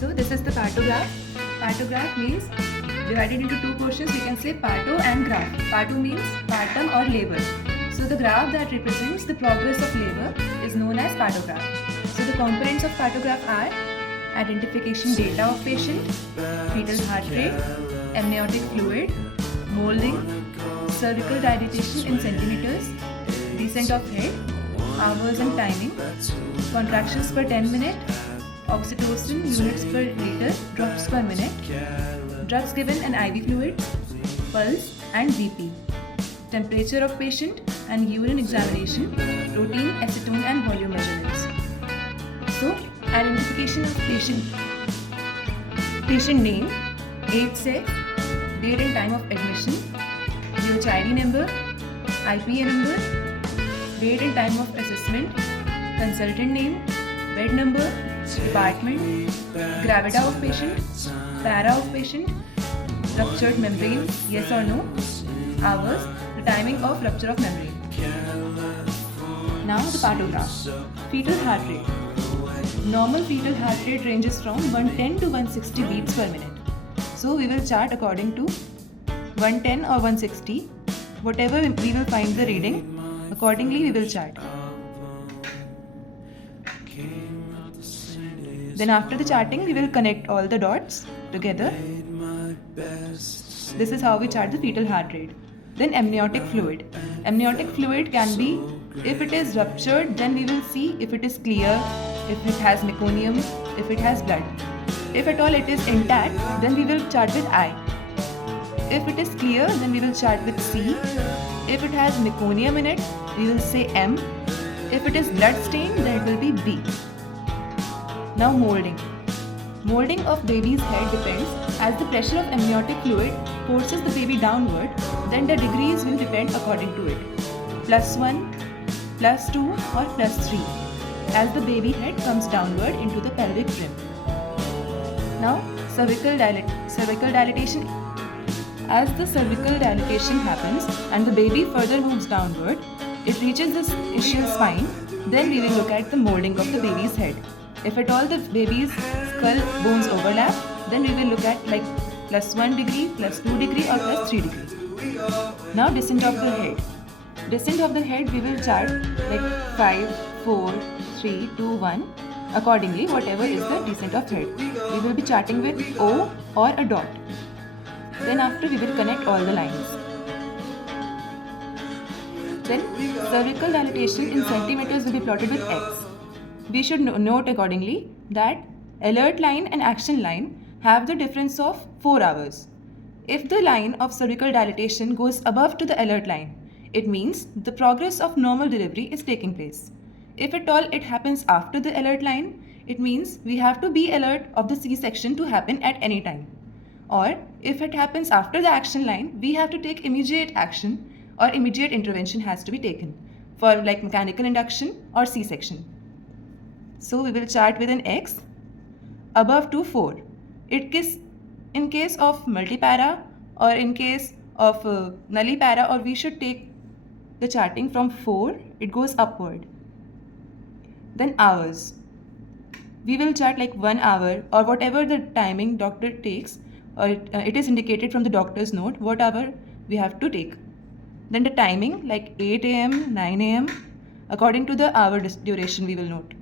So this is the partograph. Partograph means divided into two portions. We can say parto and graph. Parto means partum or labor. So the graph that represents the progress of labor is known as partograph. So the components of partograph are identification data of patient, fetal heart rate, amniotic fluid, molding, cervical dilatation in centimeters, descent of head, hours and timing, contractions per 10 minutes, oxytocin units per liter, drops per minute, drugs given and IV fluid, pulse and BP, temperature of patient and urine examination, protein, acetone and volume measurements. So, identification of patient. Patient name, age, sex, date and time of admission, UHID number, IPA number, date and time of assessment, consultant name, bed number, department, gravida of patient, para of patient, ruptured membrane, yes or no, hours, the timing of rupture of membrane. Now the partograph. Fetal heart rate. Normal fetal heart rate ranges from 110 to 160 beats per minute. So we will chart according to 110 or 160. Whatever we will find the reading, accordingly we will chart. Then after the charting, we will connect all the dots together. This is how we chart the fetal heart rate. Then amniotic fluid. Amniotic fluid can be, if it is ruptured, then we will see if it is clear, if it has meconium, if it has blood. If at all it is intact, then we will chart with I. If it is clear, then we will chart with C. If it has meconium in it, we will say M. If it is blood stained, then it will be B. Now molding. Molding of baby's head depends as the pressure of amniotic fluid forces the baby downward, then the degrees will depend according to it. +1, +2 or +3 as the baby head comes downward into the pelvic rim. Now cervical dilatation. As the cervical dilatation happens and the baby further moves downward, it reaches the ischial spine, then we will look at the molding of the baby's head. If at all the baby's skull bones overlap, then we will look at like +1 degree, +2 degree or +3 degree. Now descent of the head. Descent of the head we will chart like 5, 4, 3, 2, 1. Accordingly, whatever is the descent of head. We will be charting with O or a dot. Then after we will connect all the lines. Then cervical dilatation in centimeters will be plotted with X. We should note accordingly that alert line and action line have the difference of 4 hours. If the line of cervical dilatation goes above to the alert line, it means the progress of normal delivery is taking place. If at all it happens after the alert line, it means we have to be alert of the C-section to happen at any time. Or if it happens after the action line, we have to take immediate action or immediate intervention has to be taken for like mechanical induction or C-section. So we will chart with an X above to 4. In case of multipara or in case of nullipara, or we should take the charting from 4, it goes upward. Then hours. We will chart like 1 hour or whatever the timing doctor takes, or it is indicated from the doctor's note what hour we have to take. Then the timing like 8 a.m., 9 a.m. according to the hour duration we will note.